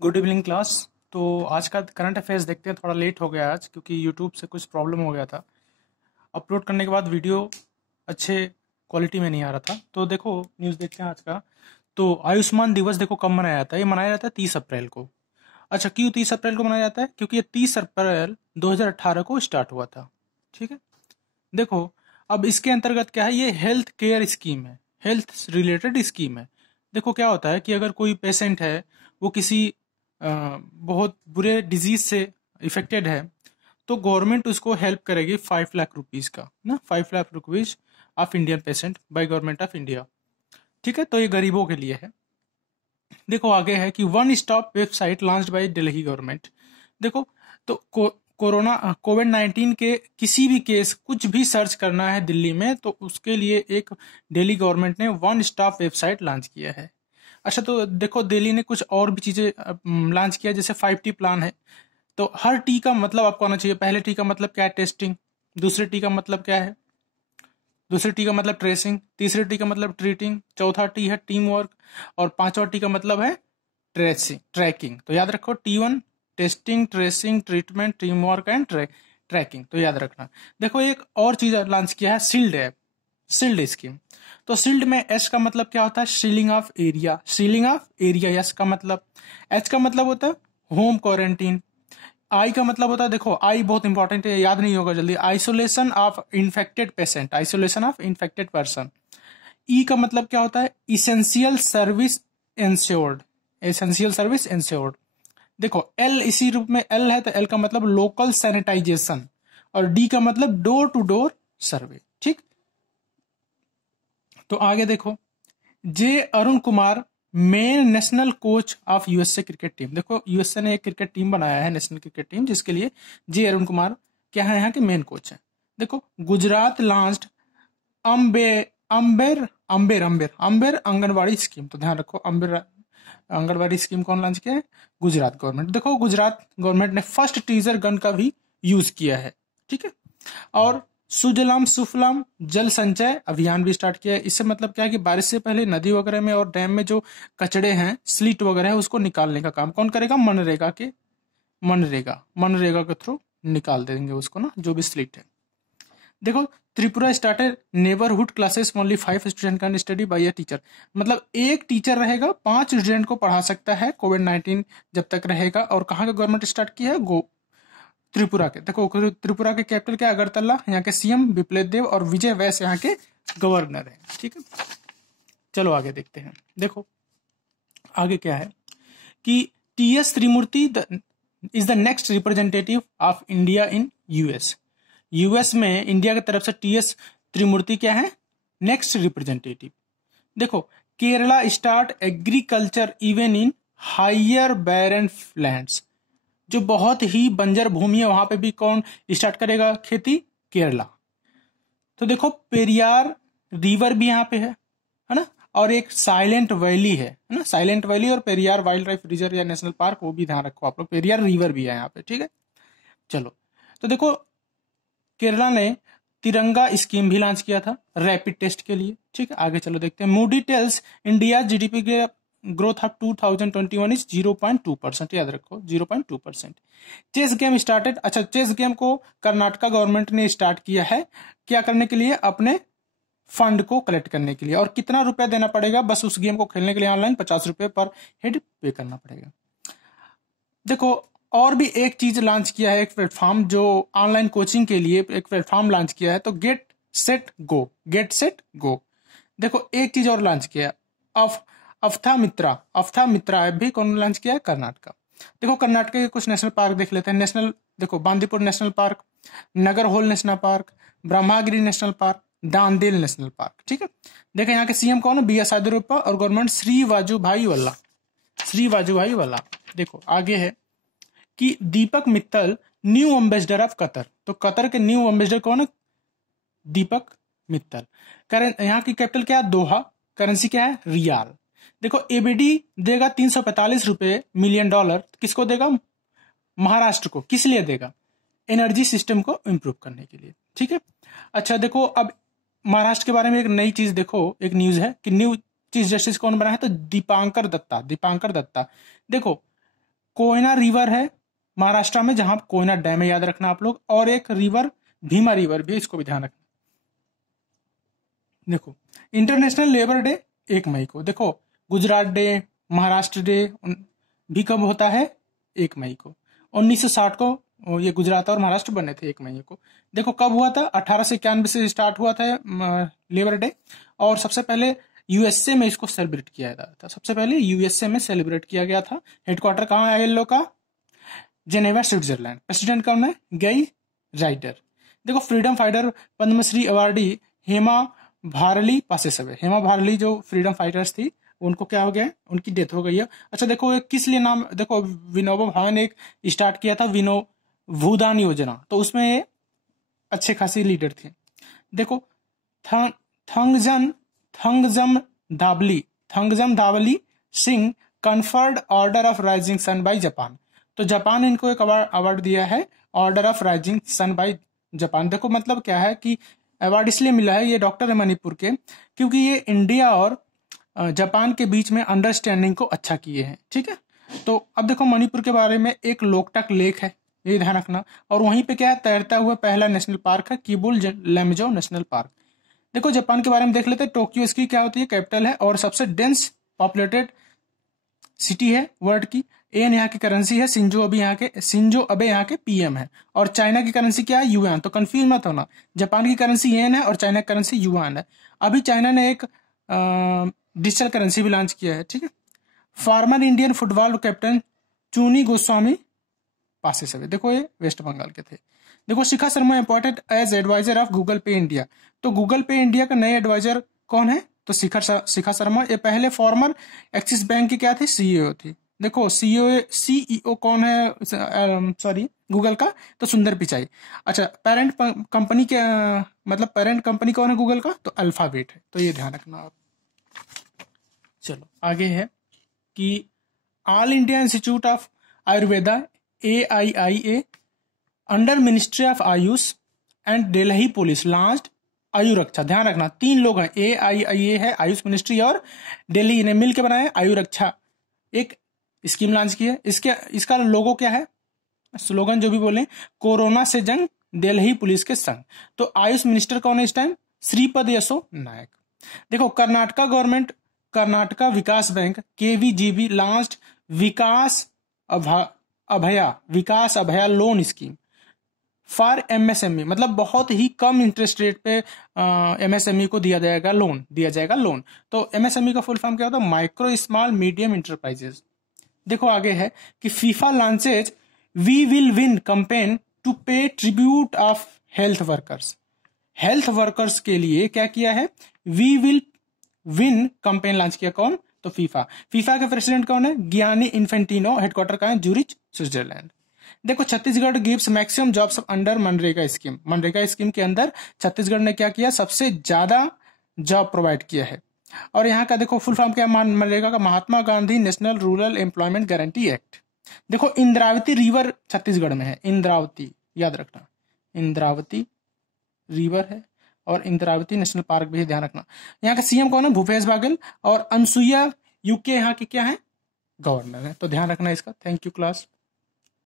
Good evening class. तो आज का करंट अफेयर्स देखते हैं। थोड़ा लेट हो गया आज क्योंकि यूट्यूब से कुछ प्रॉब्लम हो गया था। अपलोड करने के बाद वीडियो अच्छे क्वालिटी में नहीं आ रहा था। तो देखो न्यूज़ देखते हैं आज का। तो आयुष्मान दिवस देखो कब मनाया जाता है। ये मनाया जाता है 30 अप्रैल को। अच्छा, क्यों 30 अप्रैल को मनाया जाता है? क्योंकि ये 30 अप्रैल 2018 को स्टार्ट हुआ था। ठीक है। देखो, अब इसके अंतर्गत क्या है, ये हेल्थ केयर स्कीम है, हेल्थ रिलेटेड स्कीम है। देखो क्या होता है कि अगर कोई पेशेंट है, वो किसी बहुत बुरे डिजीज से इफेक्टेड है, तो गवर्नमेंट उसको हेल्प करेगी 5 लाख रुपीज का ना, 5 lakh rupees of Indian patient by government of India. ठीक है, तो ये गरीबों के लिए है। देखो आगे है कि one stop website launched by Delhi government. देखो, तो कोरोना कोविड 19 के किसी भी केस कुछ भी सर्च करना है दिल्ली में, तो उसके लिए एक दिल्ली गवर्नमेंट ने वन स्टॉप वेबसाइट लॉन्च किया है। अच्छा, तो देखो दिल्ली ने कुछ और भी चीजें लॉन्च किया, जैसे 5T प्लान है। तो हर टी का मतलब आपको आना चाहिए। पहले टी का मतलब क्या है? टेस्टिंग। दूसरे टी का मतलब क्या है? दूसरे टी का मतलब ट्रेसिंग। तीसरे टी का मतलब ट्रीटिंग। चौथा टी है टीम वर्क। और पांचवा टी का मतलब है ट्रेसिंग ट्रैकिंग। तो याद रखो, T1 testing, tracing, treatment, team work and tracking. तो याद रखना। देखो एक और चीज लॉन्च किया है, सील्ड ऐप, सील्ड स्कीम। तो सील्ड में एस का मतलब क्या होता है? Ceiling of area, ceiling of area S का मतलब। एच का मतलब होता है होम क्वारंटीन। आई का मतलब होता है, देखो आई बहुत इंपॉर्टेंट है, याद नहीं होगा जल्दी, isolation of infected patient, isolation of infected person. E का मतलब क्या होता है? Essential service ensured, essential service ensured. देखो एल इसी रूप में एल है, तो एल का मतलब लोकल सैनिटाइजेशन। और डी का मतलब डोर टू डोर सर्वे। ठीक। तो आगे देखो, J Arun Kumar main national coach of USA cricket team. देखो यूएसए ने एक क्रिकेट टीम बनाया है, नेशनल क्रिकेट टीम, जिसके लिए जे अरुण कुमार क्या है, यहाँ के मेन कोच हैं। देखो, गुजरात लॉन्च्ड अम्बे अम्बेर अम्बेर अम्बेर अम्बेर आंगनबाड़ी स्कीम। तो ध्यान रखो, अम्बेर आंगनबाड़ी स्कीम कौन लॉन्च किया है? गुजरात गवर्नमेंट। देखो गुजरात गवर्नमेंट ने फर्स्ट टीजर गन का भी यूज किया है। ठीक है। और सुजलाम सुफलाम जल संचय अभियान भी स्टार्ट किया है। इससे मतलब क्या है कि बारिश से पहले नदी वगैरह में और डैम में जो कचड़े हैं, स्लीट वगैरह है, उसको निकालने का काम कौन करेगा? मनरेगा के थ्रू निकाल देंगे उसको ना, जो भी स्लीट है। देखो, Tripura started neighbourhood classes, only 5 student can study bye a teacher. मतलब एक टीचर रहेगा, 5 स्टूडेंट को पढ़ा सकता है, कोविड 19 जब तक रहेगा। और कहाँ का गवर्नमेंट स्टार्ट किया है? त्रिपुरा के। देखो त्रिपुरा के कैपिटल क्या है? अगरतला। यहाँ के सीएम बिप्लब देव और विजय वैस यहाँ के गवर्नर है। ठीक है, चलो आगे देखते हैं। देखो आगे क्या है कि TS Trimurti is the next representative of India in US. US में इंडिया की तरफ से टीएस त्रिमूर्ति क्या है? Next representative. देखो, Kerala start agriculture even in higher barren lands. जो बहुत ही बंजर भूमि है, वहां पे भी कौन स्टार्ट करेगा खेती? केरला। तो देखो, पेरियार रिवर भी यहाँ पे है ना। और एक साइलेंट वैली है ना, साइलेंट वैली और पेरियार वाइल्ड लाइफ रिजर्व या नेशनल पार्क, वो भी ध्यान रखो आप लोग। पेरियार रिवर भी है यहाँ पे। ठीक है, चलो। तो देखो, केरला ने तिरंगा स्कीम भी लॉन्च किया था रैपिड टेस्ट के लिए। ठीक है, आगे चलो देखते हैं। मूडी टेल्स इंडिया जीडीपी के ग्रोथ ऑफ 2021 इज 0.2%। याद रखो, 0.2%। Chess game started. अच्छा, चेस गेम को कर्नाटका गवर्नमेंट ने स्टार्ट किया है, क्या करने के लिए? अपने फंड को कलेक्ट करने के लिए। और कितना रुपया देना पड़ेगा? बस उस गेम को खेलने के लिए ऑनलाइन 50 रुपए पर हेड पे करना पड़ेगा। देखो, और भी एक चीज लॉन्च किया है, एक प्लेटफॉर्म जो ऑनलाइन कोचिंग के लिए एक प्लेटफॉर्म लॉन्च किया है, तो get set go, get set go. देखो एक चीज और लॉन्च किया है, अफ अफ्था मित्रा ऐप भी कौन लॉन्च किया है? कर्नाटका। देखो कर्नाटक के कुछ नेशनल पार्क देख लेते हैं। नेशनल, देखो Bandipur national park, Nagarhole national park, Brahmagiri national park, Dandeli national park. ठीक है, देखो यहाँ के सीएम कौन है? B S Yediyurappa. और गवर्नमेंट श्री वाजूभाई वाला, श्री वाजूभाई वाला। देखो आगे है कि Deepak Mittal new ambassador of Qatar. तो कतर के न्यू एम्बेसडर कौन है? दीपक मित्तल। करें यहाँ की कैपिटल क्या है? दोहा। करेंसी क्या है? रियाल। देखो एबीडी देगा 345 रुपए मिलियन डॉलर। किसको देगा? महाराष्ट्र को। किस लिए देगा? एनर्जी सिस्टम को इंप्रूव करने के लिए। ठीक है, अच्छा देखो, अब महाराष्ट्र के बारे में एक नई चीज देखो, एक न्यूज है कि न्यू चीफ जस्टिस कौन बना है? तो दीपांकर दत्ता, दीपांकर दत्ता। देखो कोयना रिवर है महाराष्ट्र में, जहां कोयना डैम है, याद रखना आप लोग। और एक रिवर भीमा रिवर भी, इसको भी ध्यान रखना। देखो इंटरनेशनल लेबर डे 1 मई को। देखो गुजरात डे, महाराष्ट्र डे भी कब होता है? 1 मई को। 1960 को ये गुजरात और महाराष्ट्र बने थे 1 मई को। देखो कब हुआ था? 1891 से स्टार्ट हुआ था लेबर डे, और सबसे पहले यूएसए में इसको सेलिब्रेट किया जाता था। सबसे पहले यूएसए में सेलिब्रेट किया गया था। हेडक्वार्टर कहाँ है इन लोग का? Geneva, Switzerland. प्रेसिडेंट कौन है? Guy Ryder. देखो freedom fighter Padmashri awardee Hema Bharali passes away. Hema bharli जो फ्रीडम फाइटर्स थी, उनको क्या हो गया? उनकी डेथ हो गई है। अच्छा देखो ये किस लिए नाम, देखो विनोबा भावे ने एक स्टार्ट किया था भूदान योजना, तो उसमें ये अच्छे खासी लीडर थे। देखो Thangjam Dhabali Singh conferred order of rising sun by Japan. तो जापान ने इनको एक अवार्ड दिया है, order of rising sun by Japan. देखो मतलब क्या है कि अवार्ड इसलिए मिला है, ये डॉक्टर है मणिपुर के, क्योंकि ये इंडिया और जापान के बीच में अंडरस्टैंडिंग को अच्छा किए हैं। ठीक है, तो अब देखो मणिपुर के बारे में एक लोकटक लेक है, ये ध्यान रखना। और वहीं पे क्या है? तैरता हुआ पहला नेशनल पार्क है, किबुल लैमजो नेशनल पार्क। देखो जापान के बारे में देख लेते हैं। टोक्यो इसकी क्या होती है? कैपिटल है, और सबसे डेंस पॉपुलेटेड सिटी है वर्ल्ड की। एन यहाँ की करेंसी है, शिंजो अबे यहाँ के पीएम है। और चाइना की करेंसी क्या है? युआन। तो कंफ्यूज मत होना, जापान की करेंसी येन है और चाइना की करेंसी युआन है। अभी चाइना ने एक डिजिटल करेंसी भी लॉन्च किया है। ठीक है, फॉर्मर इंडियन फुटबॉल कैप्टन चुनी गोस्वामी पासे सवे। देखो ये वेस्ट बंगाल के थे। देखो Shikha Sharma appointed as advisor of Google Pay India. तो गूगल पे इंडिया का नए एडवाइजर कौन है? तो शिखा शर्मा। ये पहले फॉर्मर एक्सिस बैंक की क्या थी? सीईओ थी। देखो सीईओ कौन है? सॉरी गूगल का, तो सुंदर पिचाई। अच्छा पेरेंट कंपनी के मतलब पेरेंट कंपनी कौन है गूगल का? तो अल्फाबेट है। तो ये ध्यान रखना आप। चलो आगे है कि all India institute of Ayurveda AIIA under ministry of Ayush and Delhi police launched आयु रक्षा। ध्यान रखना 3 लोग हैं, AIIA है आयुष मिनिस्ट्री और दिल्ली ने मिलकर बनाया आयु रक्षा, एक स्कीम लॉन्च की है। इसका लोगो क्या है? स्लोगन जो भी बोले, कोरोना से जंग दिल्ली पुलिस के संग। तो आयुष मिनिस्टर कौन है इस टाइम? श्रीपद यसो नायक। देखो Karnataka Vikas bank KVGB launched Vikas Abhaya loan scheme for MSME। मतलब बहुत ही कम इंटरेस्ट रेट पे MSME को दिया जाएगा लोन। तो MSME का फुल फॉर्म क्या होता है? Micro small medium enterprises. देखो आगे है कि FIFA launches we will win campaign to pay tribute of health workers के लिए क्या किया है? We will win campaign launch किया। कौन? तो फीफा के प्रेसिडेंट कौन है? गियानी इन्फेंटिनो। हेडक्वार्टर का है जूरिच, स्विट्जरलैंड। देखो Chhattisgarh gives maximum jobs under MNREGA scheme के अंदर छत्तीसगढ़ ने क्या किया? सबसे ज्यादा जॉब प्रोवाइड किया है। और यहाँ का देखो फुल फॉर्म क्या? मनरेगा का Mahatma Gandhi national rural employment guarantee act. देखो इंद्रावती रिवर छत्तीसगढ़ में है, इंद्रावती याद रखना, इंद्रावती रिवर है। और इंद्रावती नेशनल पार्क भी ध्यान रखना। यहाँ का सीएम कौन है? भूपेश बागेल। और अनसुईया यूके यहाँ की क्या है? गवर्नर है। तो ध्यान रखना इसका। Thank you class.